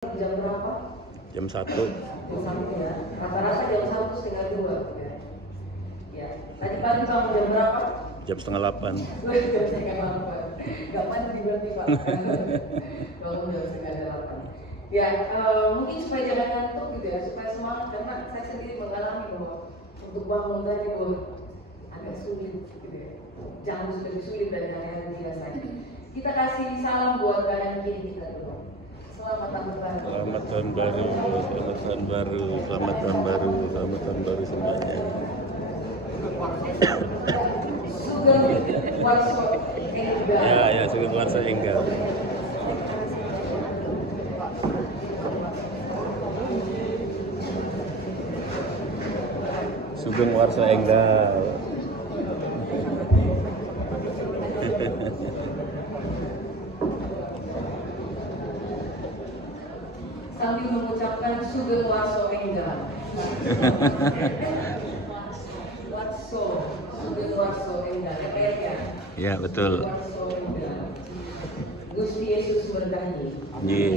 Jam berapa? Jam 1. Jam 1 ya. Rata-rata jam 1 setengah 2 ya. Ya. Tadi pagi kamu jam berapa? Jam setengah 8. Jam setengah 8. Gak mandi berarti Pak. Bangun jam setengah 8. Ya, mungkin supaya jangan ngantuk gitu ya, supaya semangat, karena saya sendiri mengalami bahwa untuk bangun tadi agak sulit gitu ya. Jauh lebih sulit dari hari-hari biasanya. Kita kasih salam buat kanan kiri kita dulu. Selamat tahun baru. Selamat tahun baru, selamat tahun baru, selamat tahun baru, selamat tahon baru semuanya. Sugeng Warso Enggal. Ya, Sugeng Warso Enggal. Sugeng Warso Enggal. Sambil mengucapkan Sugeng Warso Enggal. Sugeng Warso Enggal. Ya? Ya, betul. Warso Enggal. Gusti Yesus berkati. Amin.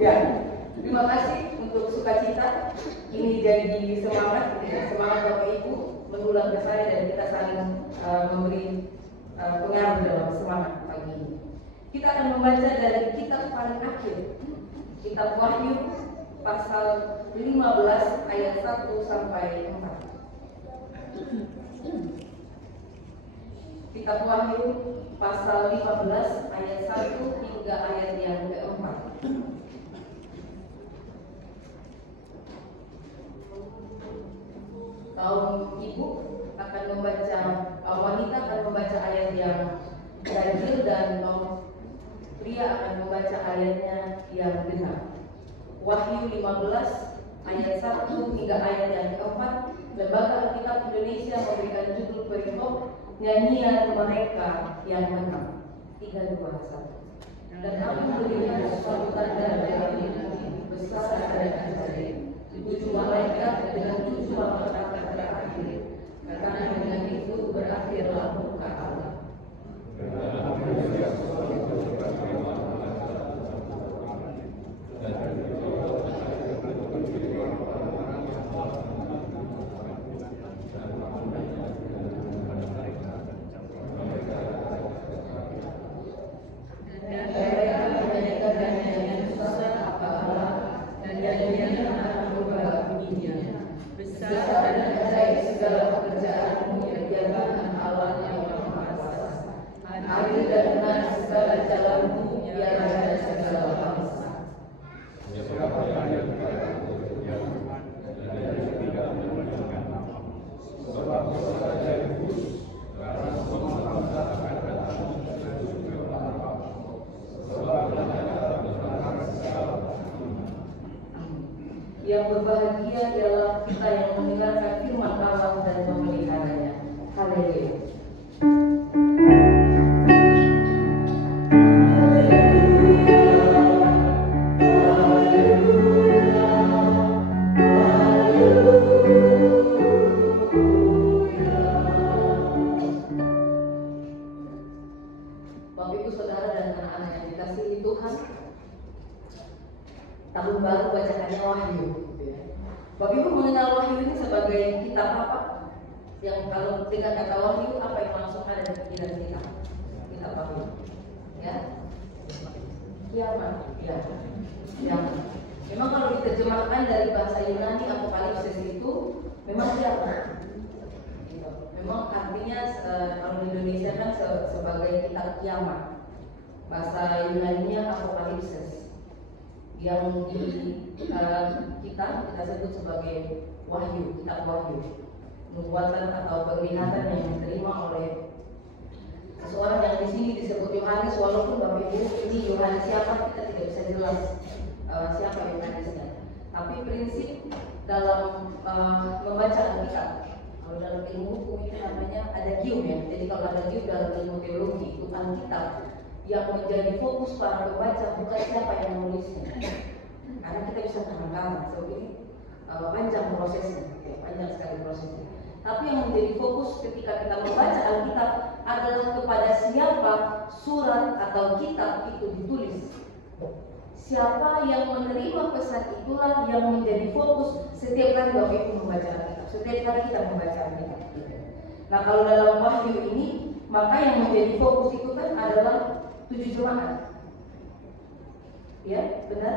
Ya, terima kasih untuk sukacita. Ini jadi semangat Bapak Ibu mengulang ke saya dan kita saling memberi pengaruh dalam semangat pagi ini. Kita akan membaca dari kitab paling akhir, kitab Wahyu pasal 15 ayat 1 sampai 4. Kitab Wahyu pasal 15 ayat 1 hingga ayat yang keempat. Kaum ibu akan membaca, wanita akan membaca ayat yang ganjil dan kaum pria akan membaca ayatnya yang benar. Wahyu 15 ayat 1 hingga ayat yang keempat. Lembaga Alkitab Indonesia memberikan judul perikop nyanyian mereka yang menang. 3, 2, 1. Dan aku melihat suatu tanda dari langit besar dan ajaib, 7 malaikat dengan 7 malaikat terakhir, karena dengan itu berakhirlah muka Allah. Yang berbahagia ialah kita yang mendengarkan firman Allah dan memeliharanya. Haleluya. Bapak Ibu Saudara dan anak-anak yang dikasihi Tuhan, tahun baru bacaannya Wahyu. Bapak Ibu mengenal Wahyu ini sebagai kitab apa? Yang kalau dengan kata Wahyu, apa yang langsung ada di pikiran kita? Kitab Wahyu, ya? Kiamat, ya. Kiamat. Memang kalau diterjemahkan dari bahasa Yunani Apokalipsis itu memang kiamat. Memang artinya kalau di Indonesia kan sebagai kitab kiamat. Bahasa Yunaninya Apokalipsis. Yang di kita sebut sebagai Wahyu, kitab Wahyu, nubuatan atau penglihatan yang diterima oleh seseorang yang di sini disebut Yohanes. Walaupun Bapak Ibu ini Yohanes siapa kita tidak bisa jelas siapa Yohanesnya. Tapi prinsip dalam membaca Alkitab, kalau dalam ilmu hukum itu namanya adagium ya. Jadi kalau adagium dalam ilmu teologi itu Alkitab yang menjadi fokus para pembaca bukan siapa yang menulisnya, karena kita bisa tangkap ini panjang prosesnya, panjang sekali prosesnya. Tapi yang menjadi fokus ketika kita membaca Alkitab adalah kepada siapa surat atau kitab itu ditulis. Siapa yang menerima pesan itulah yang menjadi fokus setiap kali Bapak Ibu membaca Alkitab. Setiap kali kita membaca Alkitab. Nah, kalau dalam Wahyu ini, maka yang menjadi fokus itu kan adalah 7 jemaat. Ya, benar?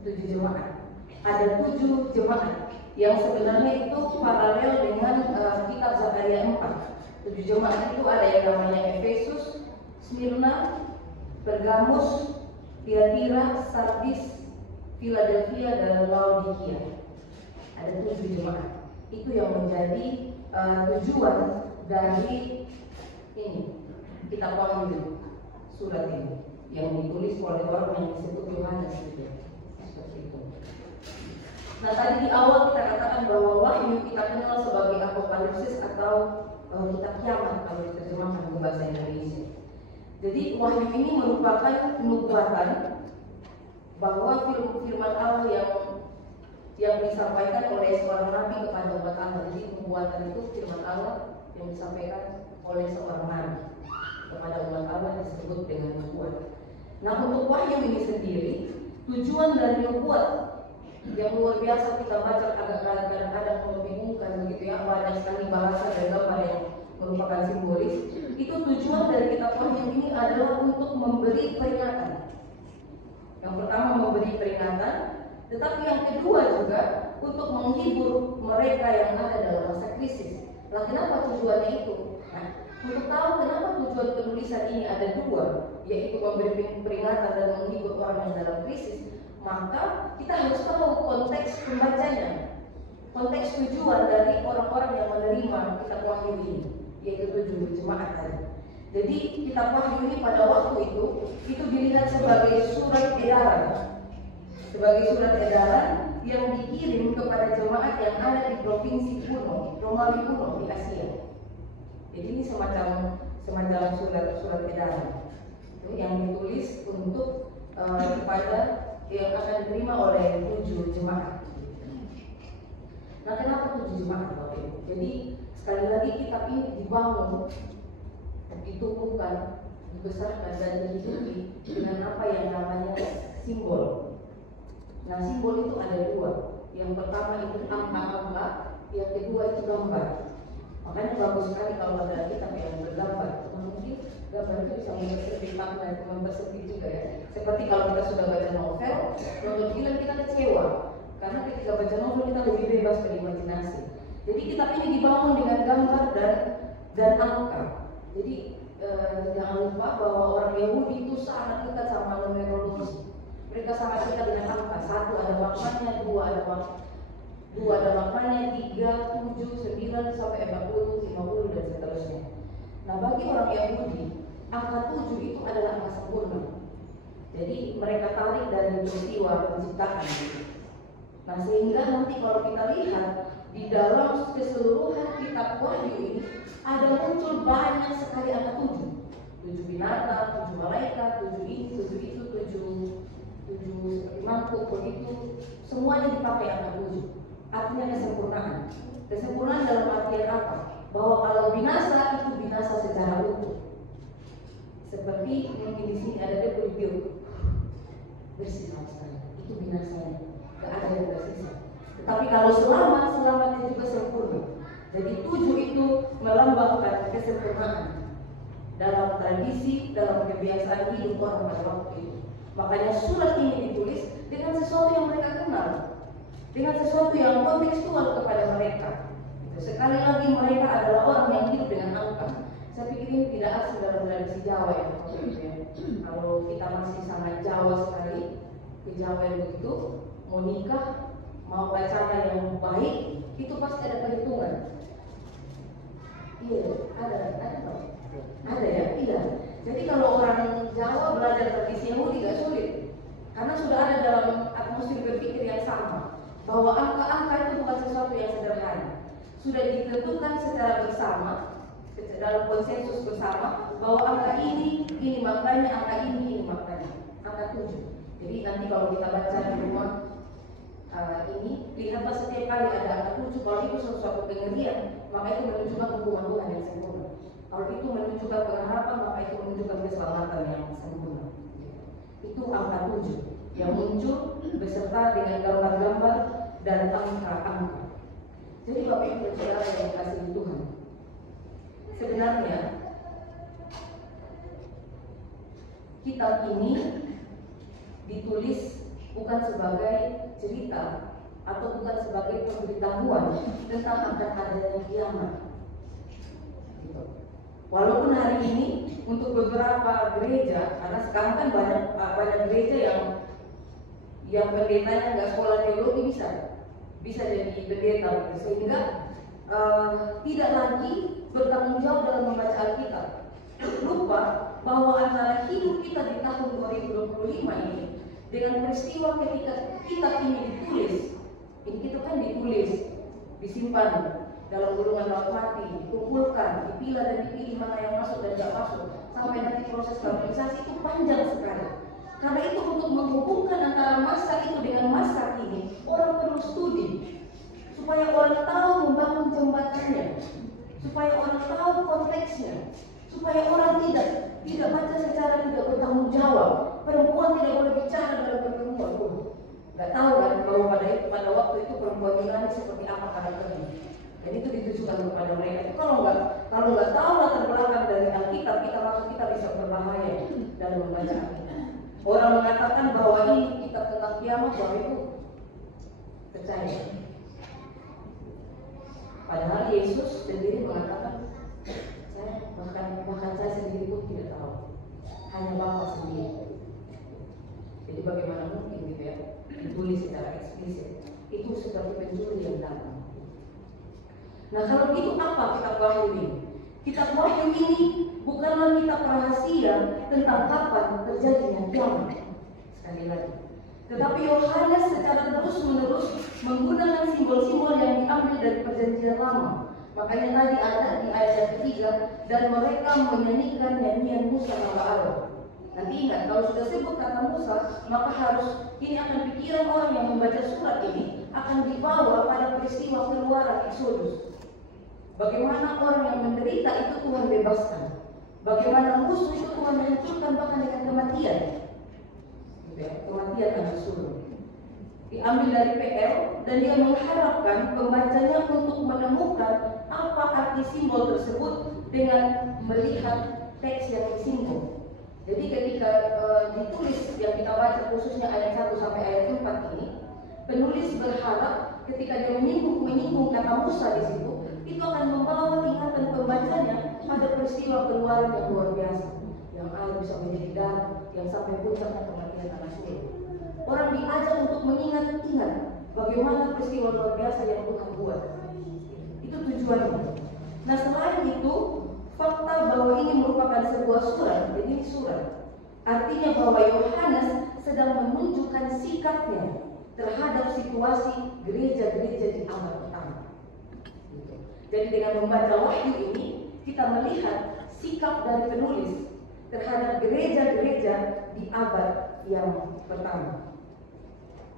7 jemaat. Ada 7 jemaat yang sebenarnya itu paralel dengan kitab Zakaria 4. 7 jemaat itu ada yang namanya Efesus, Smyrna, Pergamus, Tiatira, Sardis, Philadelphia, dan Laodikia. Ada 7 jemaat. Itu yang menjadi tujuan dari ini kitab Wahyu, surat ini yang ditulis oleh orang yang disebut Yohanes gitu. Seperti itu. Nah, tadi di awal kita katakan bahwa Wahyu kita kenal sebagai apokalipsis atau kitab kiamat kalau diterjemahkan ke bahasa Indonesia. Jadi Wahyu ini merupakan nubuatan bahwa firman Allah yang disampaikan oleh seorang nabi kepada umat Allah. Jadi nubuatan itu firman Allah yang disampaikan oleh seorang nabi kepada umat Allah disebut dengan nubuat. Nah, untuk Wahyu ini sendiri, tujuan dari nubuat yang luar biasa kita baca agak kadang-kadang membingungkan begitu ya, banyak sekali bahasa dan gambar yang merupakan simbolis. Itu tujuan dari kitab Wahyu ini adalah untuk memberi peringatan. Yang pertama memberi peringatan, tetapi yang kedua juga untuk menghibur mereka yang ada dalam masa krisis. Lah, kenapa tujuannya itu? Nah, untuk tahu kenapa tujuan penulisan ini ada dua, yaitu memberi peringatan dan menghibur orang yang dalam krisis, maka kita harus tahu konteks pembacanya, konteks tujuan dari orang-orang yang menerima kitab Wahyu ini, yaitu 7 jemaat tadi. Jadi kitab Wahyu ini pada waktu itu dilihat sebagai surat edaran, yang dikirim kepada jemaat yang ada di provinsi kuno, Romawi kuno di Asia. Jadi ini semacam surat edaran yang ditulis untuk kepada yang akan diterima oleh 7 jemaat. Nah, kenapa 7 jemaat Bapak Ibu? Jadi sekali lagi kitab ini dibangun, ditumbuhkan, dibesarkan dan dihidupi dengan apa yang namanya simbol. Nah, simbol itu ada dua. Yang pertama itu angka-angka, yang kedua itu gambar. Makanya bagus sekali kalau ada kitab yang bergambar. Mungkin gambar itu bisa mempersempit makna, mempersempit juga ya. Seperti kalau kita sudah baca novel, nonton film kita kecewa karena ketika baca novel kita lebih bebas berimajinasi. Jadi kitab ini dibangun dengan gambar dan angka. Jadi jangan lupa bahwa orang Yahudi itu sangat dekat sama numerologi. Mereka sangat dekat dengan angka. 1 ada maknanya, 2 ada maknanya, 3, 7, 9 sampai 40, 50 dan seterusnya. Nah, bagi orang Yahudi, angka 7 itu adalah angka sempurna. Jadi mereka tarik dari peristiwa penciptaan. Nah, sehingga nanti kalau kita lihat di dalam keseluruhan kitab Wahyu ini ada muncul banyak sekali angka 7. 7 binatang, 7 malaikat, 7 ini, 7 itu, 7 seperti mangkuk begitu. Semuanya dipakai angka 7. Artinya kesempurnaan. Kesempurnaan dalam artian apa? Bahwa kalau binasa itu binasa secara utuh. Seperti mungkin di sini ada debu bersih sama sekali. Itu binasanya. Gak ada yang tersisa. Tetapi kalau selamatnya juga sempurna. Jadi 7 itu melambangkan kesempurnaan dalam tradisi, dalam kebiasaan hidup orang pada waktu itu. Makanya surat ini ditulis dengan sesuatu yang mereka kenal, dengan sesuatu yang kontekstual kepada mereka. Sekali lagi mereka adalah orang yang hidup dengan angka. Saya pikir ini tidak asing dalam tradisi Jawa ya. Kalau kita masih sangat Jawa sekali, ke Jawa yang begitu, mau nikah, mau acara yang baik, itu pasti ada perhitungan. Iya, ada ya, iya. Jadi kalau orang Jawa belajar tradisi Yahudi tidak sulit, karena sudah ada dalam atmosfer berpikir yang sama, bahwa angka-angka itu bukan sesuatu yang sederhana. Sudah ditentukan secara bersama, dalam konsensus bersama, bahwa angka ini maknanya, angka ini maknanya, angka 7. Jadi nanti kalau kita baca di rumah ini, lihatlah setiap kali ada angka 7, kalau itu sesuatu kengerian, maka itu menunjukkan hukuman Tuhan yang sempurna. Kalau itu menunjukkan pengharapan, maka itu menunjukkan keselamatan yang sempurna. Itu angka 7. yang muncul beserta dengan gambar-gambar dan angka-angka. Jadi Bapak Ibu dan Saudara yang dikasihi Tuhan, sebenarnya kitab ini ditulis bukan sebagai cerita atau bukan sebagai pemberitahuan tentang akan adanya kiamat. Gitu. Walaupun hari ini untuk beberapa gereja, karena sekarang kan banyak gereja yang pendetanya nggak sekolah teologi bisa jadi pendeta, gitu. Sehingga tidak lagi bertanggung jawab dalam membaca Alkitab. Lupa bahwa antara hidup kita di tahun 2025 ini dengan peristiwa ketika kitab ini ditulis, ini kita kan ditulis, disimpan dalam gulungan laut mati, dikumpulkan, dipilah dan dipilih mana yang masuk dan tidak masuk, sampai nanti proses kanonifikasi itu panjang sekali. Karena itu untuk menghubungkan antara masa itu dengan masa ini, orang perlu studi supaya orang tahu membangun jembatannya, supaya orang tahu konteksnya, supaya orang tidak baca secara tidak bertanggung jawab. Perempuan tidak boleh bicara dalam pertemuan. Nggak tahu kan bahwa pada waktu itu perempuan Yunani seperti apa karakternya. Dan itu ditujukan kepada mereka. Itu kalau nggak tahu latar belakang dari Alkitab, kita bisa berbahaya dalam membaca Alkitab. Orang mengatakan bahwa ini kitab tentang kiamat, bahwa itu percaya. Padahal Yesus sendiri mengatakan, bahkan saya sendiri pun tidak tahu, hanya Bapa sendiri. Jadi bagaimana mungkin gitu ya ditulis secara eksplisit? Itu seperti pencuri yang datang. Nah kalau gitu apa kitab Wahyu ini? Kitab Wahyu ini bukanlah kitab rahasia tentang kapan terjadinya kiamat. Sekali lagi. Tetapi Yohanes secara terus-menerus menggunakan simbol-simbol yang diambil dari Perjanjian Lama. Makanya tadi ada di ayat yang ketiga, dan mereka menyanyikan nyanyian Musa nama Allah. Nanti ingat, kalau sudah sebut kata Musa, maka ini akan pikiran orang yang membaca surat ini akan dibawa pada peristiwa keluaran Exodus. Bagaimana orang yang menderita itu Tuhan bebaskan. Bagaimana musuh itu Tuhan hancurkan bahkan dengan kematian. Kematian anak sulung. Diambil dari PL dan dia mengharapkan pembacanya untuk menemukan apa arti simbol tersebut dengan melihat teks yang simbol. Jadi ketika ditulis yang kita baca khususnya ayat 1 sampai ayat 4 ini, penulis berharap ketika dia menyinggung kata Musa di situ, itu akan membawa ingatan pembacanya pada peristiwa keluaran yang luar biasa, yang air bisa menjadi darah, yang sampai puncaknya kematian anak sulung. Orang diajak untuk mengingat-ingat bagaimana peristiwa luar biasa yang Tuhan buat. Itu tujuannya. Nah selain itu, fakta bahwa ini merupakan sebuah surat, jadi ini surat, artinya bahwa Yohanes sedang menunjukkan sikapnya terhadap situasi gereja-gereja di abad pertama. Jadi dengan membaca Wahyu ini, kita melihat sikap dari penulis terhadap gereja-gereja di abad yang pertama.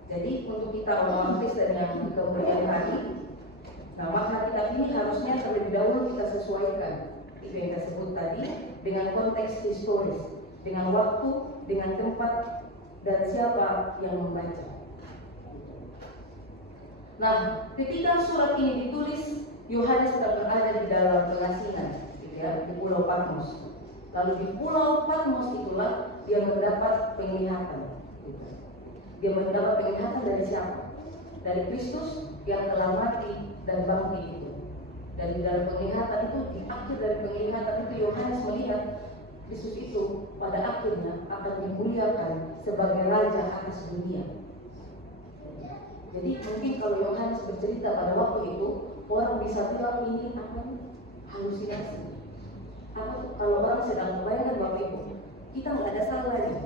Jadi untuk kita orang Kristen yang di kemudian hari, nah maka kitab ini harusnya terlebih dahulu kita sesuaikan itu yang kita sebut tadi dengan konteks historis, dengan waktu, dengan tempat, dan siapa yang membaca. Nah, ketika surat ini ditulis, Yohanes sedang berada di dalam pengasingan, gitu ya, di Pulau Patmos. Lalu di Pulau Patmos itulah dia mendapat penglihatan. Gitu. Dia mendapat penglihatan dari siapa? Dari Kristus yang telah mati dan bangkit itu. Dan di dalam penglihatan itu, di akhir dari penglihatan itu Yohanes melihat Kristus itu pada akhirnya akan dimuliakan sebagai Raja atas dunia. Jadi mungkin kalau Yohanes bercerita pada waktu itu, orang bisa bilang ini apa? Halusinasi. Apa kalau orang sedang membayangkan Bapak Ibu, kita nggak ada salah lagi.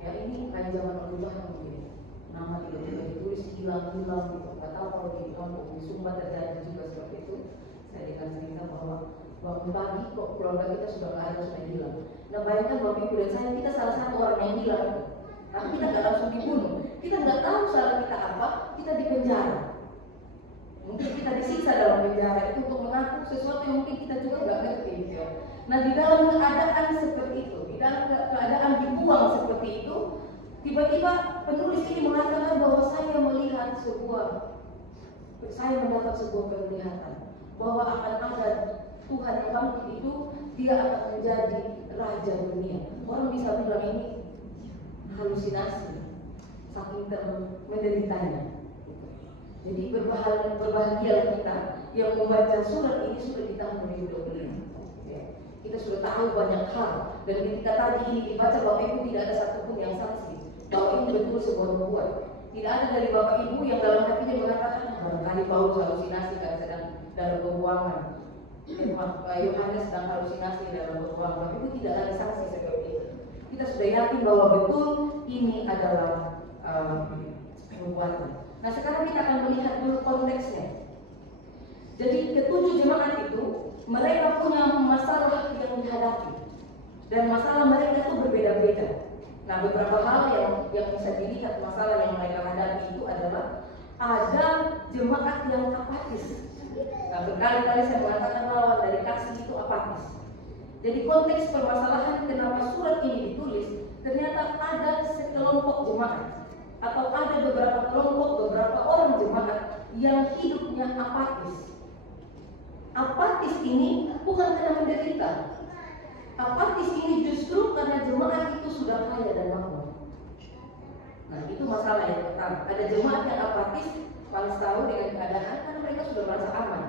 Ya ini kayak zaman Orde Baru mungkin. Nama tiba-tiba ditulis hilang-hilang gitu. Nggak tahu kalau di kampung di Sumba terjadi juga seperti itu. Saya dengan cerita bahwa bangun pagi kok keluarga kita sudah nggak ada, sudah hilang. Nah bayangkan Bapak Ibu dan saya, kita salah satu orang yang hilang. Tapi kita nggak langsung dibunuh. Kita nggak tahu salah kita apa, kita dipenjara. Mungkin kita disiksa dalam penjara itu untuk mengaku sesuatu yang mungkin kita juga nggak ngerti gitu ya. Nah di dalam keadaan seperti itu, di dalam keadaan dibuang seperti itu, Tiba-tiba penulis ini mengatakan bahwa saya mendapat sebuah penglihatan bahwa akan ada Tuhan yang bangkit itu, dia akan menjadi raja dunia. Orang bisa bilang ini halusinasi, saking menderitanya. Jadi berbahagialah kita yang membaca surat ini sudah di tahun 2025. Ya. Kita sudah tahu banyak hal, dan ketika tadi ini dibaca Bapak Ibu tidak ada satupun yang saksi bahwa ini betul sebuah nubuat. Tidak ada dari Bapak Ibu yang dalam hatinya mengatakan barangkali Paulus halusinasi kan sedang dalam pembuangan. Yohanes sedang halusinasi dalam pembuangan. Bapak Ibu tidak ada saksi seperti itu. Kita sudah yakin bahwa betul ini adalah nubuatan. Nah, sekarang kita akan melihat dulu konteksnya. Jadi ketujuh jemaat itu mereka punya masalah yang dihadapi, dan masalah mereka itu berbeda-beda. Nah, beberapa hal yang bisa dilihat masalah yang mereka hadapi itu adalah ada jemaat yang apatis. Nah, berkali-kali saya mengatakan lawan dari kasih itu apatis. Jadi konteks permasalahan kenapa surat ini ditulis, ternyata ada sekelompok jemaat atau ada beberapa kelompok, beberapa orang jemaat yang hidupnya apatis. Apatis ini bukan karena menderita. Apatis ini justru karena jemaat itu sudah kaya dan makmur. Nah, itu masalah yang pertama. Ada jemaat yang apatis, malas tahu dengan keadaan karena mereka sudah merasa aman,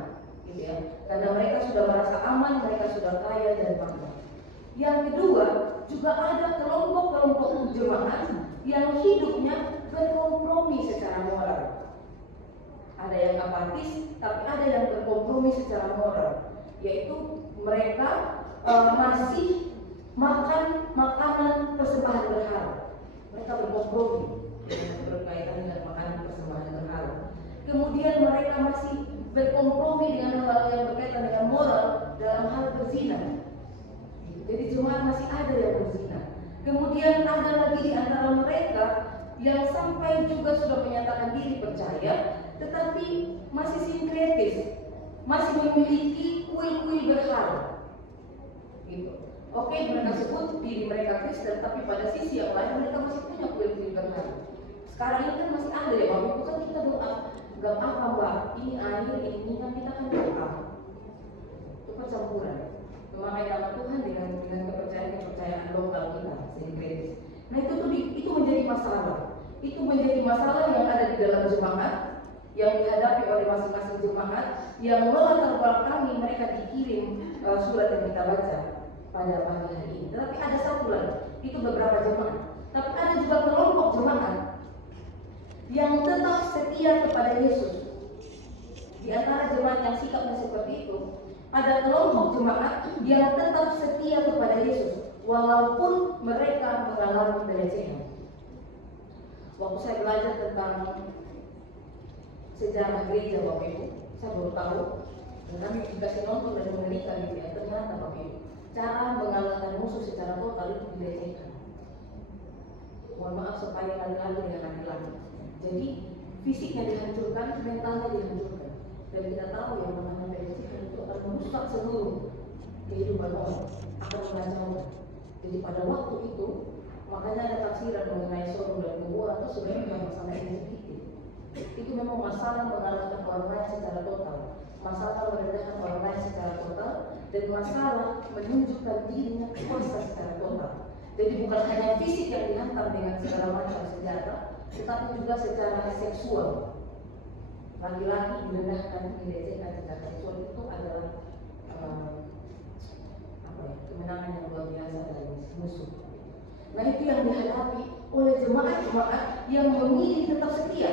gitu ya. Karena mereka sudah merasa aman, mereka sudah kaya dan makmur. Yang kedua, juga ada kelompok-kelompok jemaat yang hidupnya berkompromi secara moral. Ada yang apatis, tapi ada yang berkompromi secara moral, yaitu mereka masih makan makanan persembahan berhala. Mereka berkompromi berkaitan dengan makanan persembahan berhala. Kemudian mereka masih berkompromi dengan hal yang berkaitan dengan moral dalam hal berzina. Jadi jemaat masih ada yang berzina. Kemudian ada lagi di antara mereka yang sampai juga sudah menyatakan diri percaya, tetapi masih sinkretis, masih memiliki kuil-kuil berhala. Gitu. Oke, mereka sebut diri mereka Kristen, tapi pada sisi yang lain mereka masih punya kuil-kuil berhala. Sekarang ini kan masih ada ya, Bapak Ibu, kan kita doa, gak apa Mbak, ini air, ini kan kita kan doa. Itu percampuran. Memakai nama Tuhan dengan kepercayaan lokal kita, sinkretis. Nah, itu menjadi masalah. Itu menjadi masalah yang ada di dalam jemaat, yang dihadapi oleh masing-masing jemaat, yang melatar belakangi mereka dikirim surat yang kita baca pada pagi hari ini. Tetapi ada satu lagi, itu beberapa jemaat. Tapi ada juga kelompok jemaat yang tetap setia kepada Yesus. Di antara jemaat yang sikapnya seperti itu, ada kelompok jemaat yang tetap setia kepada Yesus, walaupun mereka mengalami pelecehan. Waktu saya belajar tentang sejarah gereja Bapak Ibu, saya baru tahu, dan kami dikasih nonton dan meneliti gitu ya, ternyata Bapak Ibu, cara mengalahkan musuh secara total itu dilecehkan. Mohon maaf, supaya laki-laki dengan laki-laki. Jadi fisiknya dihancurkan, mentalnya dihancurkan. Dan kita tahu yang namanya pelecehan itu akan merusak seluruh kehidupan orang, akan mengacaukan. Jadi pada waktu itu, makanya ada tafsiran mengenai Sodom dan Gomora atau sebenarnya bukan masalah ini sedikit. Itu memang masalah mengalahkan orang lain secara total, masalah merendahkan orang lain secara total, dan masalah menunjukkan dirinya kuasa secara total. Jadi bukan hanya fisik yang dihantam dengan segala macam senjata, tetapi juga secara seksual. Laki-laki direndahkan, dilecehkan secara seksual itu adalah kemenangan yang luar biasa dari musuh. Nah, itu yang dihadapi oleh jemaat-jemaat yang memilih tetap setia.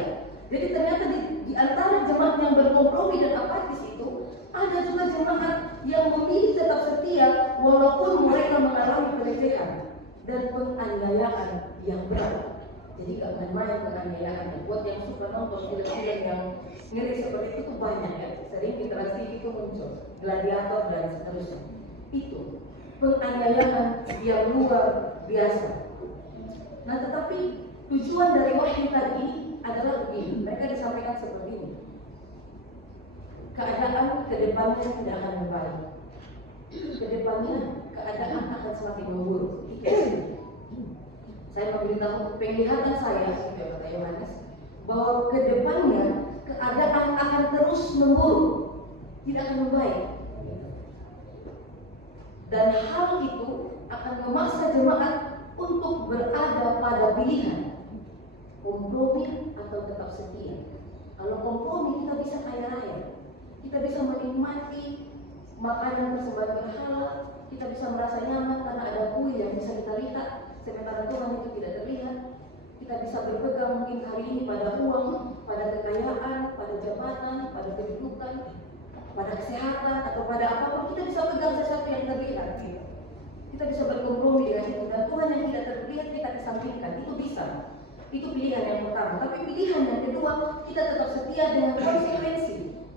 Jadi ternyata di antara jemaat yang berkompromi dan apatis itu, ada juga jemaat yang memilih tetap setia walaupun mereka mengalami pelecehan dan penganiayaan yang berat. Jadi gak main-main penganiayaan. Buat yang suka nonton film-film yang ngeri seperti itu tuh banyak ya. Sering di TV itu muncul Gladiator dan seterusnya. Itu penganiayaan yang luar biasa. Nah, tetapi tujuan dari wahyu tadi adalah begini. Mereka disampaikan seperti ini. Keadaan kedepannya tidak akan membaik. Kedepannya keadaan akan semakin memburuk. Saya memberitahu penglihatan saya, gitu ya kata Yohanes, bahwa ke depannya keadaan akan terus memburuk, tidak akan membaik. Dan hal itu akan memaksa jemaat untuk berada pada pilihan kompromi atau tetap setia. Kalau kompromi kita bisa kaya raya, kita bisa menikmati makanan persembahan berhala, kita bisa merasa nyaman karena ada kuil yang bisa kita lihat, sementara Tuhan itu tidak terlihat. Kita bisa berpegang mungkin hari ini pada uang, pada kekayaan, pada jabatan, pada kedudukan, pada kesehatan atau pada apapun. Kita bisa pegang sesuatu yang terlihat. Kita bisa berkompromi dengan itu, dan Tuhan yang tidak terlihat kita kesampingkan. Itu bisa. Itu pilihan yang pertama. Tapi pilihan yang kedua, kita tetap setia dengan konsekuensi.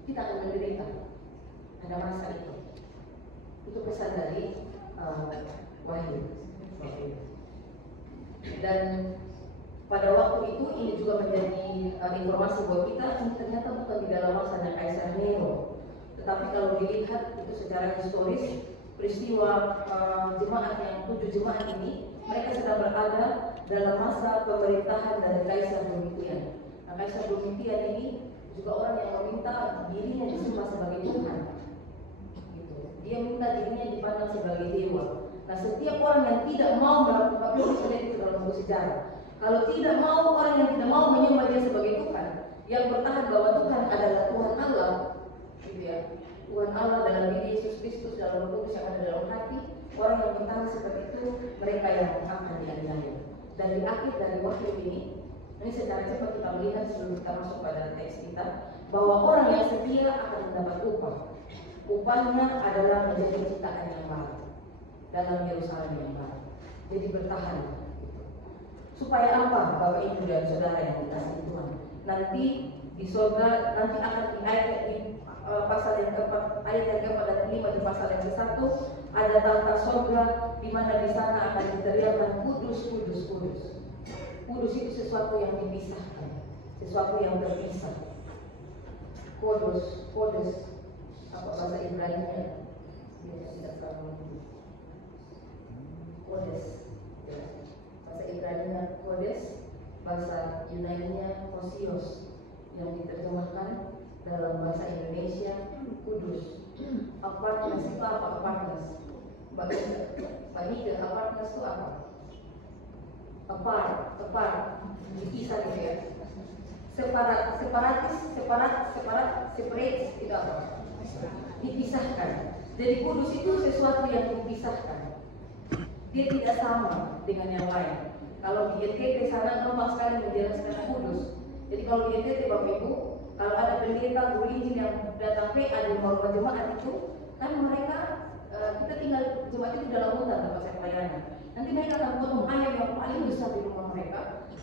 Kita akan menderita. Ada masa itu. Itu pesan dari Wahyu. Dan pada waktu itu ini juga menjadi informasi buat kita. Ini ternyata bukan di dalam masanya Kaisar Nero. Tetapi kalau dilihat itu secara historis, peristiwa jemaat yang 7 jemaat ini, mereka sedang berada dalam masa pemerintahan dari Kaisar Domitian. Nah, Kaisar Domitian ini juga orang yang meminta dirinya disembah sebagai Tuhan. Gitu. Dia minta dirinya dipandang sebagai dewa. Nah, setiap orang yang tidak mau melakukan itu itu dalam buku sejarah. Kalau tidak mau, orang yang tidak mau menyembah dia sebagai Tuhan, yang bertahan bahwa Tuhan adalah Tuhan Allah, gitu ya. Tuhan Allah dalam diri Yesus Kristus, dalam Roh Kudus yang ada dalam hati, orang yang bertahan seperti itu, mereka yang akan dianiaya. Dan di akhir dari wahyu ini secara cepat kita melihat sebelum kita masuk pada teks kita, bahwa orang yang setia akan mendapat upah. Upahnya adalah menjadi ciptaan yang baru dalam Yerusalem yang baru. Jadi bertahan. Supaya apa, Bapak Ibu dan Saudara yang dikasihi Tuhan? Nanti di surga, nanti akan di pasal yang keempat, ayat yang keempat dan kelima di pasal yang ke-1 ada tahta surga, di mana di sana akan diteriakkan kudus, kudus, kudus. Kudus itu sesuatu yang dipisahkan, sesuatu yang terpisah. Kudus, kudus, apa bahasa Ibrani-nya? Kodes, bahasa Ibrani-nya kodes, bahasa Yunani-nya kosios, yang diterjemahkan dalam bahasa Indonesia kudus. Apartnas itu apa? Apartnas bagi ke apartnas itu apa? Apart dipisah gitu ya. Separate itu apa? Dipisahkan. Jadi kudus itu sesuatu yang dipisahkan. Dia tidak sama dengan yang lain. Kalau di NTT sana gampang sekali menjelaskan kudus. Jadi kalau di NTT Bapak Ibu, kalau ada pendeta guru Injil yang datang PA di rumah jemaat itu, kan mereka kita tinggal jemaat itu dalam hutan tempat saya pelayanan. Nanti mereka akan potong ayam yang paling besar di rumah mereka,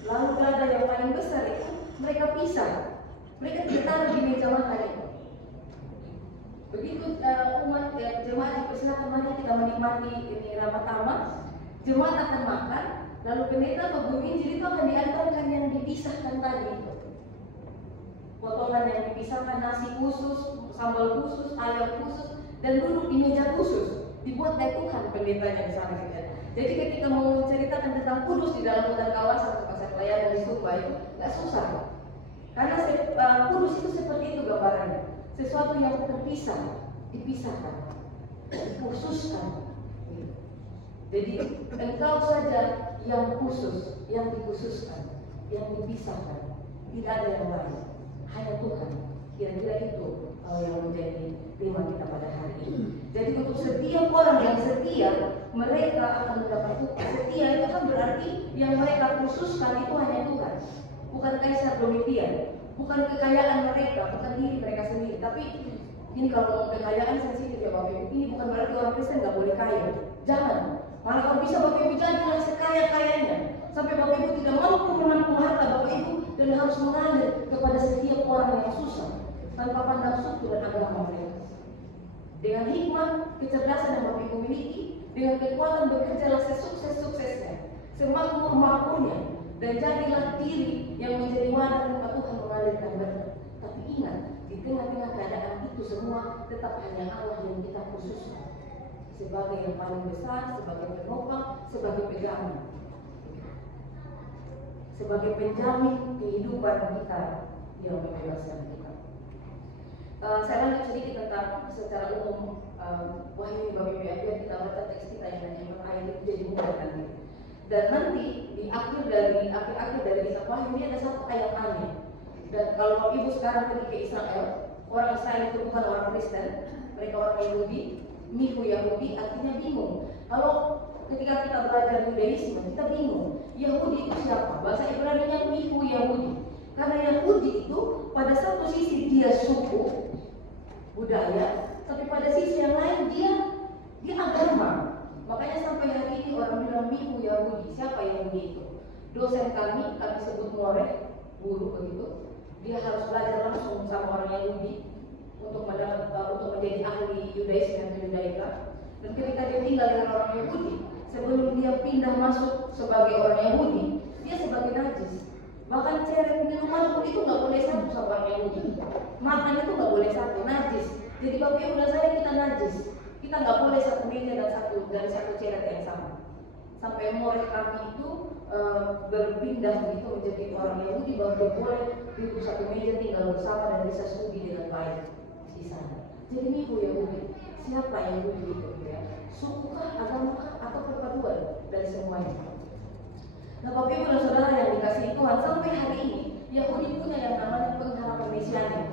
lalu lada yang paling besar itu mereka pisah. Mereka tidak taruh di meja makan itu. Begitu umat jemaat dipersilakan, mari kita menikmati ini rapat tamat. Jemaat akan makan, lalu pendeta atau guru Injil itu akan diantarkan yang dipisahkan tadi itu. Potongan yang dipisahkan, nasi khusus, sambal khusus, ayam khusus, dan duduk di meja khusus. Dibuat kayak Tuhan pendetanya di sana gitu. Jadi ketika mau menceritakan tentang kudus di dalam hutan kawasan tempat saya pelayanan di Sumba itu nggak susah. Karena kudus itu seperti itu gambarannya. Sesuatu yang terpisah, dipisahkan, dikhususkan. Jadi engkau saja yang khusus, yang dikhususkan, yang dipisahkan. Tidak ada yang lain, hanya Tuhan. Kira-kira itu yang menjadi tema kita pada hari ini. Jadi untuk setiap orang yang setia, mereka akan mendapat upah. Setia itu kan berarti yang mereka khususkan itu hanya Tuhan, bukan Kaisar Domitian, bukan kekayaan mereka, bukan diri mereka sendiri. Tapi ini kalau kekayaan sensitif ya Bapak Ibu. Ini bukan berarti orang Kristen nggak boleh kaya. Jangan. Malah kalau bisa Bapak Ibu jadilah sekaya-kayanya, sampai Bapak Ibu tidak mampu menampung harta Bapak Ibu dan harus mengalir kepada setiap orang yang susah tanpa pandang suku dan agama mereka. Dengan hikmah, kecerdasan yang Bapak Ibu miliki, dengan kekuatan bekerjalah sesukses-suksesnya, semakmur-makmurnya, dan jadilah diri yang menjadi wadah tempat Tuhan mengalirkan berkat. Tapi ingat, di tengah-tengah keadaan itu semua tetap hanya Allah yang kita khususkan sebagai yang paling besar, sebagai penopang, sebagai pegangan. sebagai penjamin kehidupan kita yang membebaskan kita. Saya lanjut sedikit tentang secara umum Wahyu bab biar kita baca teks kita yang ayat itu jadi mudah nanti. Dan nanti di akhir dari kitab Wahyu ini ada satu ayat aneh. Dan kalau ibu sekarang pergi ke Israel, orang Israel itu bukan orang Kristen, mereka orang Yahudi, mihu Yahudi artinya bingung. Kalau ketika kita belajar Yudaisme, kita bingung. Yahudi itu siapa? Bahasa Ibrani-nya mihu Yahudi. Karena Yahudi itu pada satu sisi dia suku, budaya, tapi pada sisi yang lain dia agama. Makanya sampai hari ini orang bilang mihu Yahudi. Siapa Yahudi itu? Dosen kami sebut Moreh, guru begitu. Dia harus belajar langsung sama orang Yahudi untuk menjadi ahli Yudaisme dan Yudaika. Dan ketika dia tinggal dengan orang Yahudi, sebelum dia pindah masuk sebagai orang Yahudi, dia sebagai najis. Bahkan ceret minuman pun itu nggak boleh satu sama orang Yahudi. Makan itu nggak boleh satu, najis. Jadi Bapak Ibu dan saya kita najis. Kita nggak boleh satu meja dan satu ceret yang sama. Sampai murid kami itu berpindah begitu menjadi orang Yahudi, baru dia boleh duduk satu meja tinggal bersama dan bisa studi dengan baik di sana. Jadi ini Yahudi. Siapa Yahudi itu ya? Sukukah, agamakah, atau perpaduan dari semuanya? Nah, Bapak Ibu dan Saudara yang dikasihi Tuhan, sampai hari ini Yahudi punya yang namanya pengharapan mesianik,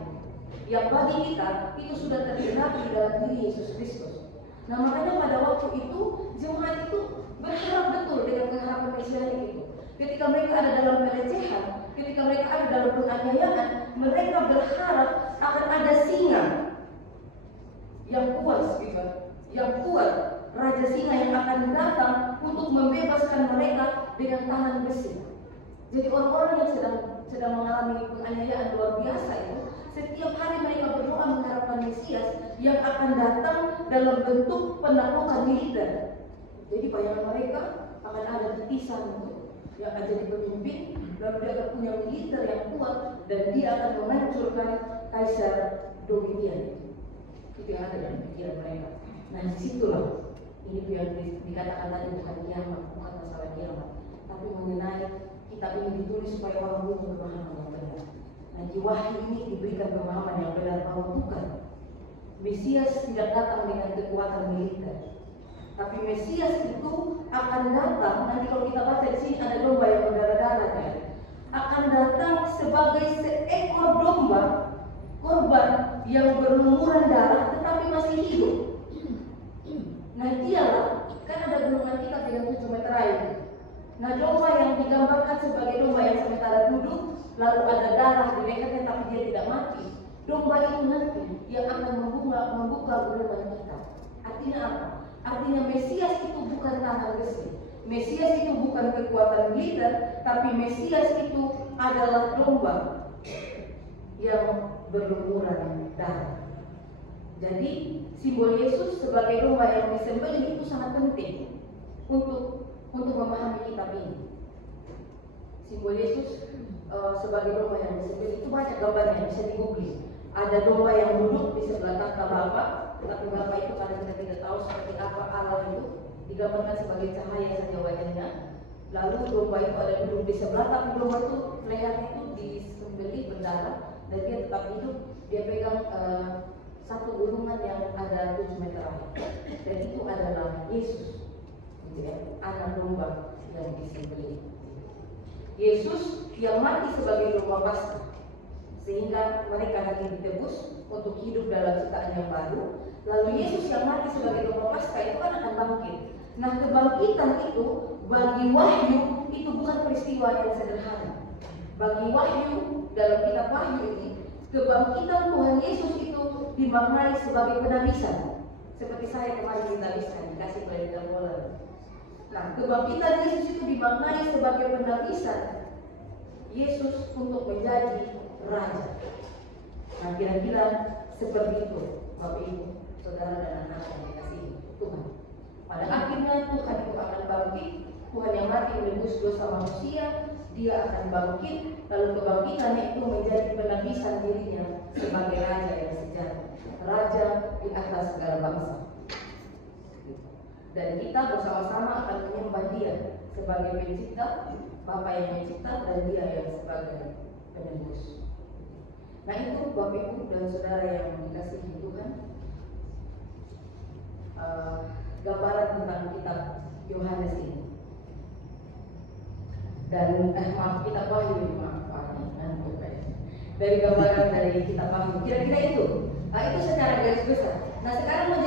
yang bagi kita itu sudah tergenapi dalam diri Yesus Kristus. Nah, makanya pada waktu itu jemaat itu berharap betul dengan pengharapan mesianik itu. Ketika mereka ada dalam pelecehan, ketika mereka ada dalam penganiayaan, mereka berharap akan ada singa yang kuat, yang kuat, raja singa yang akan datang untuk membebaskan mereka dengan tangan besi. Jadi orang-orang yang sedang mengalami penganiayaan luar biasa itu, setiap hari mereka berdoa mengharapkan Mesias yang akan datang dalam bentuk penaklukan militer. Jadi bayangan mereka akan ada titisan yang akan jadi pemimpin, lalu dia akan punya militer yang kuat dan dia akan menghancurkan Kaisar Domitian. Itu yang ada dalam pikiran mereka. Nah, disitulah ini yang dikatakan tadi bukan kiamat, bukan masalah kiamat, tapi mengenai kitab ini ditulis supaya orang punya pemahaman yang benar. Nah, di Wahyu ini diberikan pemahaman yang benar bahwa bukan Mesias tidak datang dengan kekuatan militer, tapi Mesias itu akan datang. Nanti kalau kita baca di sini ada domba yang berdarah-darah kan? Akan datang sebagai seekor domba korban yang berlumuran darah tetapi masih hidup. Nah, dialah kan ada gulungan kitab dengan 7 meter air. Nah, domba yang digambarkan sebagai domba yang sementara duduk, lalu ada darah di lehernya tapi dia tidak mati. Domba itu nanti yang akan membuka gulungan kitab. Artinya apa? Artinya Mesias itu bukan tangan besi. Mesias itu bukan kekuatan militer, tapi Mesias itu adalah domba yang berlumuran darah. Jadi simbol Yesus sebagai domba yang disembelih itu sangat penting untuk memahami kitab ini. Simbol Yesus sebagai domba yang disembelih itu banyak gambarnya, bisa di-googling. Ada domba yang duduk di sebelah tahta Bapa, tapi Bapa itu kadang kita tidak tahu seperti apa Allah itu, digambarkan sebagai cahaya saja wajahnya. Lalu domba itu ada duduk di sebelah, tapi domba itu lehernya itu disembelih berdarah dan dia tetap hidup. Dia pegang satu gulungan yang ada 7 meter air, dan itu adalah Yesus, gitu ya, anak domba yang disembelih. Yesus yang mati sebagai domba Paskah, sehingga mereka nanti ditebus untuk hidup dalam ciptaan yang baru. Lalu Yesus yang mati sebagai domba Paskah itu kan akan bangkit. Nah, kebangkitan itu bagi Wahyu itu bukan peristiwa yang sederhana. Bagi Wahyu, dalam kitab Wahyu ini, kebangkitan Tuhan Yesus itu dimaknai sebagai penabisan. Seperti saya kemarin dinabisan, dikasih oleh Dalam Bola. Nah, kebangkitan Yesus itu dimaknai sebagai penabisan Yesus untuk menjadi Raja. Nah, kira-kira seperti itu, Bapak Ibu, Saudara dan anak yang dikasihi Tuhan. Pada akhirnya Tuhan itu akan bangkit. Tuhan yang mati menebus dosa manusia, dia akan bangkit, lalu kebangkitannya itu menjadi penabisan dirinya sebagai Raja yang sejati, Raja di atas segala bangsa. Dan kita bersama-sama akan menyembah Dia sebagai Pencipta, Bapa yang mencipta dan Dia yang sebagai penebus. Nah itu Bapak Ibu dan Saudara yang dikasihi Tuhan, gambaran tentang kitab Yohanes ini. Dan kitab Wahyu, dari gambaran dari kitab Wahyu, kira-kira itu. Nah itu secara garis besar. Nah sekarang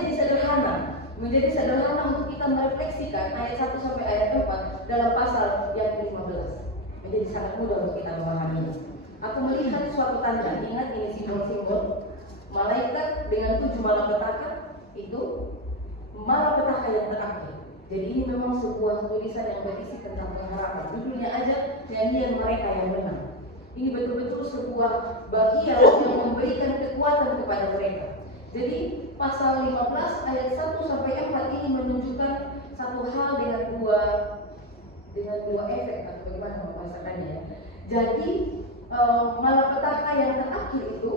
menjadi sederhana untuk kita merefleksikan ayat 1 sampai ayat 4 dalam pasal yang ke-15. Menjadi sangat mudah untuk kita memahami. Aku melihat suatu tanda, ingat ini simbol-simbol malaikat dengan 7 malapetaka, itu malapetaka yang terakhir. Jadi ini memang sebuah tulisan yang berisi tentang pengharapan. Judulnya aja nyanyian mereka yang menang. Ini betul-betul sebuah bagian yang memberikan kekuatan kepada mereka. Jadi pasal 15 ayat 1 sampai 4 ini menunjukkan satu hal dengan dua efek atau bagaimana membahasakannya. Jadi malapetaka yang terakhir itu,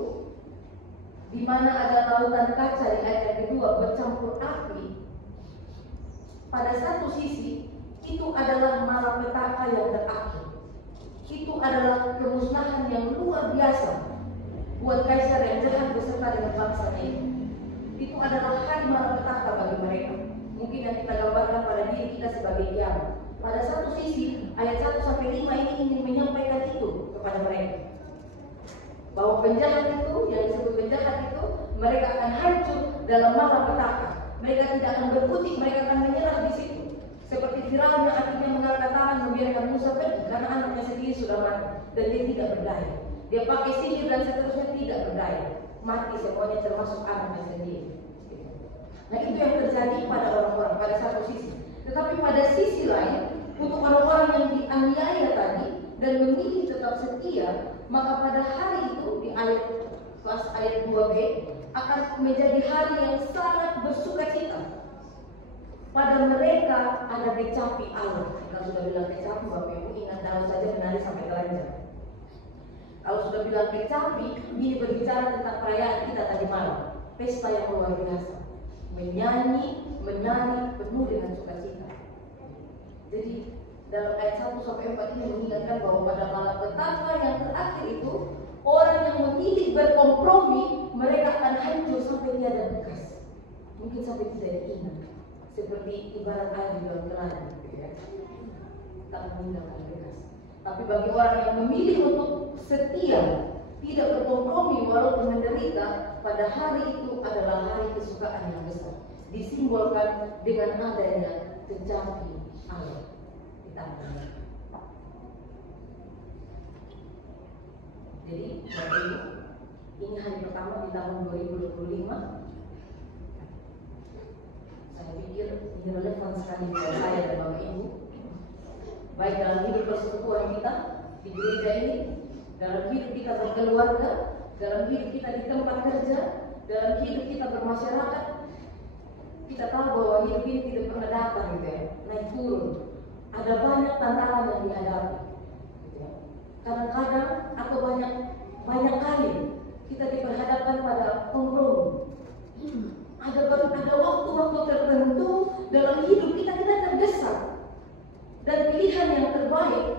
di mana ada lautan kaca di ayat yang kedua bercampur api. Pada satu sisi itu adalah malapetaka yang terakhir. Itu adalah kemusnahan yang luar biasa buat kaisar yang jahat beserta dengan bangsa ini. Itu adalah hari malapetaka bagi mereka. Mungkin yang kita gambarkan pada diri kita sebagai kiamat. Pada satu sisi ayat 1 sampai 5 ini ingin menyampaikan itu kepada mereka, bahwa penjahat itu, yang disebut penjahat itu, mereka akan hancur dalam malapetaka. Mereka tidak akan berkutik, mereka akan menyerah di situ. Seperti Firaun yang akhirnya mengangkat tangan membiarkan Musa pergi karena anaknya sendiri sudah mati dan dia tidak berdaya. Dia pakai sihir dan seterusnya, tidak berdaya, mati semuanya termasuk anaknya sendiri. Nah itu yang terjadi pada orang-orang pada satu sisi. Tetapi pada sisi lain, untuk orang-orang yang dianiaya tadi dan memilih tetap setia, maka pada hari itu di ayat 2b akan menjadi hari yang sangat bersukacita. Pada mereka ada kecapi Allah. Kalau sudah bilang kecapi, Bapak Ibu ingat dalam saja menari sampai telanjang. Kalau sudah bilang kecapi, ini berbicara tentang perayaan kita tadi malam, pesta yang luar biasa, menyanyi, menari penuh dengan sukacita. Jadi dalam ayat 1 sampai 4 ini mengingatkan bahwa pada malapetaka yang terakhir itu, orang yang memilih berkompromi, mereka akan hancur sampai tiada bekas. Mungkin sampai tidak diingat. Seperti ibarat air di dalam telaga, ya. Tak meninggalkan bekas. Tapi bagi orang yang memilih untuk setia, tidak berkompromi walaupun menderita, pada hari itu adalah hari kesukaan yang besar. Disimbolkan dengan adanya kecapi Allah di tangannya. Jadi, ini hari pertama di tahun 2025. Saya pikir ini relevan sekali buat saya dan Bapak Ibu, baik dalam hidup persekutuan kita di gereja ini, dalam hidup kita berkeluarga, dalam hidup kita di tempat kerja, dalam hidup kita bermasyarakat. Kita tahu bahwa hidup ini tidak pernah datang gitu ya, naik turun. Ada banyak tantangan yang dihadapi gitu ya. Kadang-kadang atau banyak kali kita diperhadapkan pada kompromi. Ada waktu-waktu tertentu dalam hidup kita terdesak, dan pilihan yang terbaik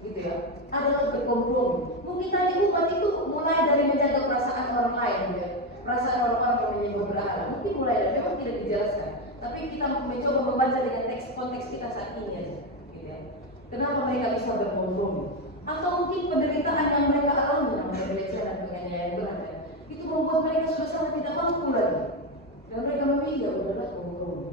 gitu ya adalah berkompromi. Mungkin tadi umat itu mulai dari menjaga perasaan orang lain gitu ya, perasaan orang-orang yang menyembah berhala. Mungkin mulai dari, memang tidak dijelaskan, tapi kita mencoba membaca dengan konteks kita saat ini aja gitu ya. Kenapa mereka bisa berkompromi? Atau mungkin penderitaan yang mereka alami, namanya pelecehan dan penganiayaan berat ya, itu membuat mereka sudah sangat tidak mampu lagi. Dan mereka memilih ya udahlah kompromi.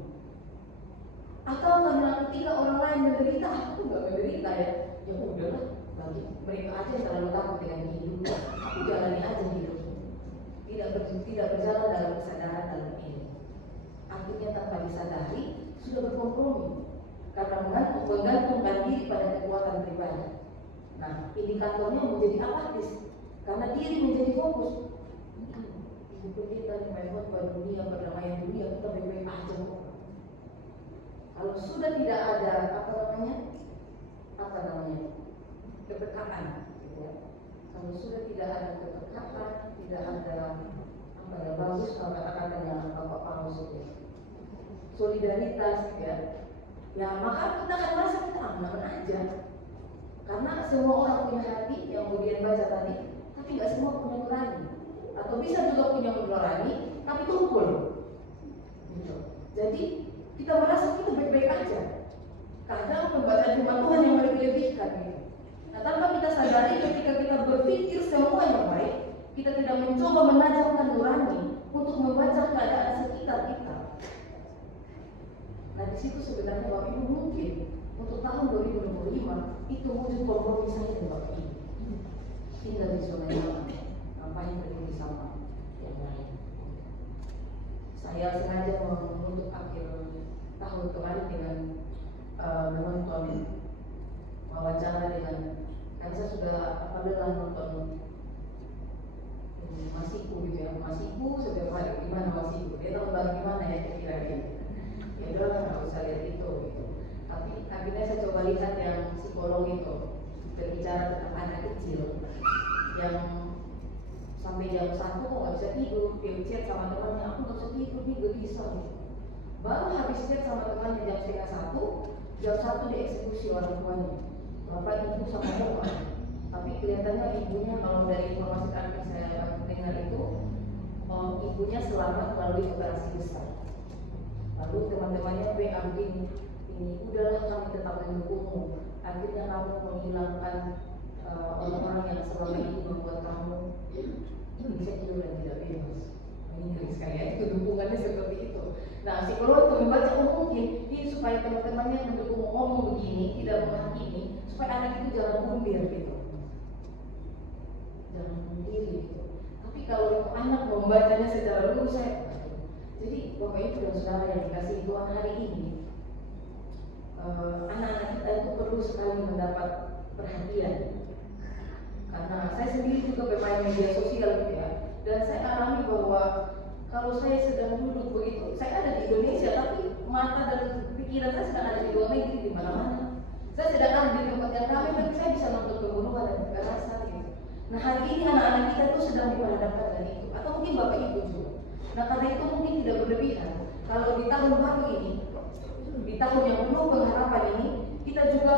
Atau karena ketika orang lain menderita, aku nggak menderita ya udahlah, bagi mereka aja yang terlalu takut dengan hidupnya, aku jalani aja hidupnya. Tidak berjalan dalam kesadaran dalam ini. Akhirnya tanpa disadari sudah berkompromi karena menggantungkan diri pada kekuatan pribadi. Nah, indikatornya menjadi apatis karena diri menjadi fokus. Hidup kita membuat buat dunia, perdamaian dunia, kita baik-baik aja kok. Kalau sudah tidak ada kepekaan, gitu ya. Kalau sudah tidak ada kepekaan, tidak ada bagus kalau kata-kata yang Bapak Paulus itu, solidaritas, gitu ya. Ya maka kita akan merasa kita aman aja. Karena semua orang punya hati yang kemudian baca tadi, tapi nggak semua punya nurani. Atau bisa juga punya nurani, tapi tumpul. Gitu. Jadi kita merasa kita baik-baik aja. Kadang pembacaan firman Tuhan yang melebih-lebihkan gitu. Nah, tanpa kita sadari ketika kita berpikir semua yang baik, kita tidak mencoba menajamkan nurani untuk membaca keadaan sekitar kita. Nah, di situ sebenarnya Bapak Ibu mungkin untuk tahun 2025 itu wujud kompromi saya dan Bapak Ibu. Tinggal di zona nyaman, ngapain berdiri sama yang lain. Saya sengaja menutup akhir tahun kemarin dengan menonton wawancara dengan, karena saya sudah lelah nonton Masiku gitu ya. Masiku setiap hari gimana Masiku, dia tahu baru gimana ya kira-kira. Ya udah nggak usah lihat itu gitu. Tapi akhirnya saya coba lihat yang psikolog itu berbicara tentang anak kecil yang sampai jam 1 kok nggak bisa tidur, dia chat sama temannya, aku nggak bisa tidur nih, gak bisa gitu. Baru habis chat sama temannya jam 12:30, jam 1 dieksekusi orang tuanya, bapak ibu sama bapak. Tapi kelihatannya ibunya, kalau dari informasi terakhir saya dengar itu, ibunya selamat melalui operasi besar. Lalu teman-temannya WA begini, ini udahlah kami tetap mendukungmu. Akhirnya kamu menghilangkan orang-orang yang selama ini membuat kamu insecure dan tidak bebas. Ini ngeri sekali ya, itu dukungannya seperti itu. Nah, psikolog itu membaca mungkin ini supaya teman-temannya mendukung ngomong begini, tidak menghakimi, supaya anak itu jangan mundur gitu. Jangan mundur gitu. Tapi kalau anak membacanya secara lurus, jadi Bapak Ibu dan Saudara yang dikasihi Tuhan, hari ini anak-anak kita itu perlu sekali mendapat perhatian. Karena saya sendiri juga bermain media sosial gitu ya, dan saya alami bahwa kalau saya sedang duduk begitu, saya ada di Indonesia tapi mata dan pikiran saya sedang ada di luar negeri di mana-mana. Saya sedang ada di tempat yang ramai, tapi saya bisa nonton pembunuhan dan kekerasan gitu. Nah, hari ini anak-anak kita itu sedang diperhadapkan dengan itu, atau mungkin Bapak Ibu juga. Nah, karena itu mungkin tidak berlebihan kalau di tahun baru ini, di tahun yang penuh pengharapan ini, kita juga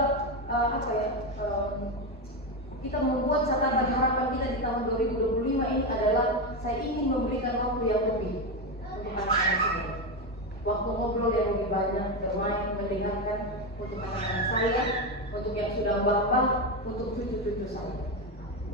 kita membuat catatan harapan kita di tahun 2025 ini adalah saya ingin memberikan waktu yang lebih untuk anak-anak saya. Waktu ngobrol yang lebih banyak, bermain, mendengarkan untuk anak-anak saya, untuk yang sudah mbah-mbah, untuk cucu-cucu saya.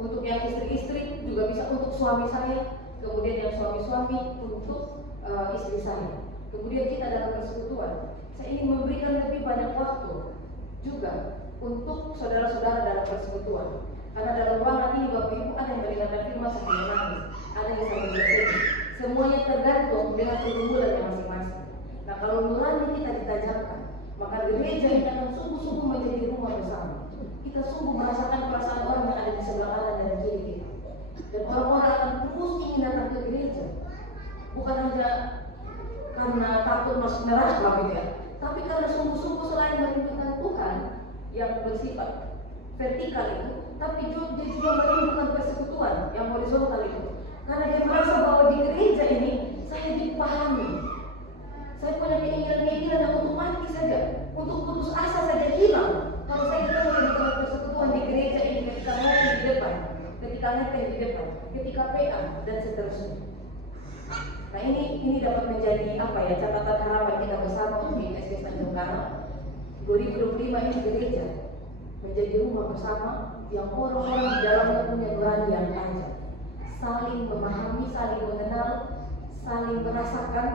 Untuk yang istri-istri juga bisa untuk suami saya, kemudian yang suami-suami untuk istri saya. Kemudian kita dalam persekutuan, saya ingin memberikan lebih banyak waktu juga untuk saudara-saudara dalam persekutuan. Karena dalam ruangan ini Bapak Ibu ada yang mendengarkan firman sambil menangis, ada yang sambil bersedih. Semuanya tergantung dengan pergumulannya masing-masing. Nah, kalau nurani kita ditajamkan, maka gereja ini akan sungguh-sungguh menjadi rumah bersama. Kita sungguh merasakan perasaan orang yang ada di sebelah kanan dan kiri kita. Dan orang-orang akan terus ingin datang ke gereja. Bukan hanya karena takut masuk neraka gitu ya, tapi karena sungguh-sungguh selain merindukan Tuhan yang bersifat vertikal itu, tapi dia juga merindukan persekutuan yang horizontal itu. Karena dia merasa bahwa di gereja ini saya dipahami. Saya punya keinginan-keinginan yang untuk mati saja, untuk putus asa saja hilang. Kalau saya ketemu dengan persekutuan di gereja ini, ketika ngomong di depan, ketika ngeteh di depan, ketika PA dan seterusnya. Nah, ini dapat menjadi catatan harapan kita bersama di SDK Tanjung Karang 2025 ini gereja menjadi rumah bersama yang orang-orang di dalamnya punya nurani yang tajam, saling memahami, saling mengenal, saling merasakan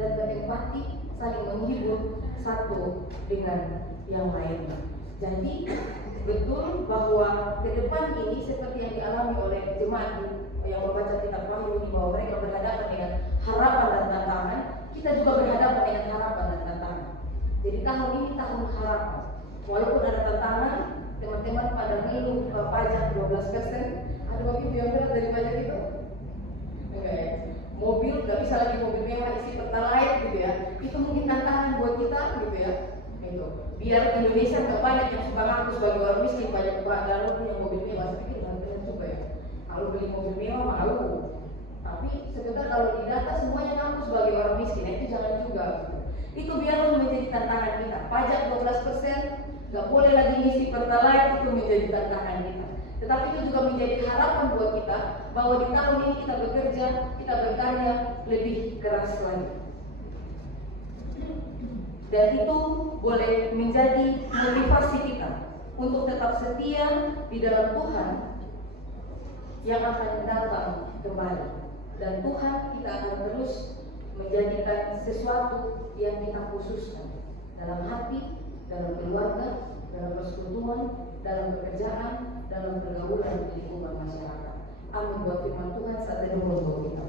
dan berempati, saling menghibur satu dengan yang lainnya. Jadi betul bahwa ke depan ini seperti yang dialami oleh jemaat yang membaca kitab Wahyu ini, bahwa mereka berhadapan dengan harapan dan tantangan, kita juga berhadapan dengan harapan dan tantangan. Jadi tahun ini tahun harapan. Walaupun ada tantangan, teman-teman pada ngeluh pajak 12%, ada mobil yang berat dari pajak itu? Enggak ya? Mobil nggak bisa lagi mobil mewah isi pertalite gitu ya. Itu mungkin tantangan buat kita gitu ya. Itu. Biar Indonesia nggak banyak yang suka ngaku sebagai orang miskin, banyak dalam punya mobil mewah. Saya pikir nanti coba ya. Kalau beli mobil mewah malu. Tapi sebentar kalau di data semuanya ngaku sebagai orang miskin, itu jangan juga. Itu biarlah menjadi tantangan kita. Pajak 12%, Gak boleh lagi misi pertalite itu menjadi tantangan kita. Tetapi itu juga menjadi harapan buat kita bahwa di tahun ini kita bekerja, kita berkarya lebih keras lagi. Dan itu boleh menjadi motivasi kita untuk tetap setia di dalam Tuhan yang akan datang kembali. Dan Tuhan kita akan terus menjadikan sesuatu yang kita khususkan dalam hati, dalam keluarga, dalam persekutuan, dalam pekerjaan, dalam pergaulan di lingkungan masyarakat. Amin buat firman Tuhan saat ini kita.